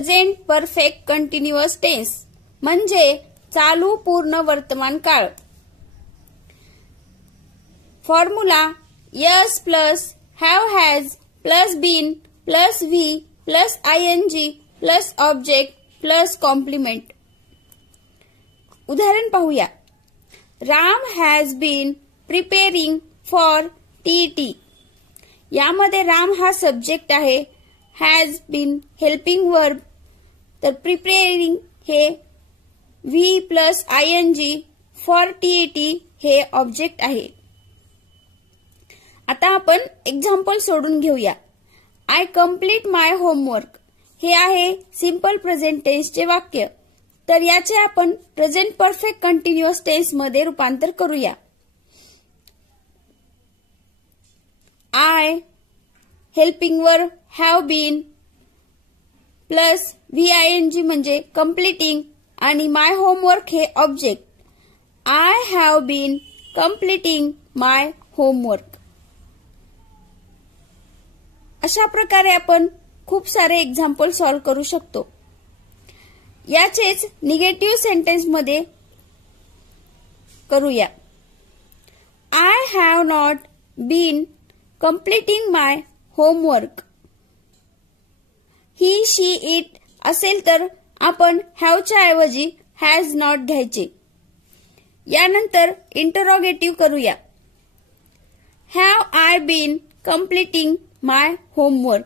Present perfect continuous tense म्हणजे चालू पूर्ण वर्तमान काळ. Formula S plus have has plus been plus V plus ING plus object plus complement. उदाहरण पाहूया. Ram has been preparing for TET. यामध्ये राम हा सब्जेक्ट आहे, हॅज बीन हेल्पिंग वर्ब, तर प्रिपेरिंग हे V plus ING for TET हे object आहे. आता आपण एक्झाम्पल सोडून घेऊया. आय कम्प्लीट माय होमवर्क हे आहे सिंपल प्रेझेंट टेन्सचे वाक्य. तर याचे आपण प्रेझेंट परफेक्ट कंटिन्युअस टेन्स मध्ये रूपांतर करूया. I helping verb have been plus VING म्हणजे कम्प्लिटिंग आणि माय होमवर्क हे object. I have been completing my homework. अशा प्रकारे आपण खूप सारे एक्झाम्पल सॉल्व्ह करू शकतो. याचेच निगेटिव्ह सेंटेन्स मध्ये करूया. I have not been completing my homework. He she it असेल तर आपण हॅवच्या ऐवजी हॅज नॉट घ्यायचे. यानंतर इंटरोगेटिव्ह करूया. Have I been completing my homework.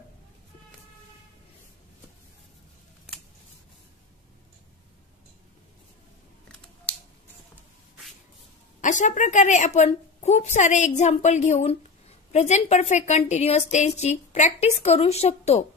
अशा प्रकारे आपण खूप सारे एक्झाम्पल घेऊन प्रेझेंट परफेक्ट कंटिन्युअस टेन्सची प्रॅक्टिस करू शकतो.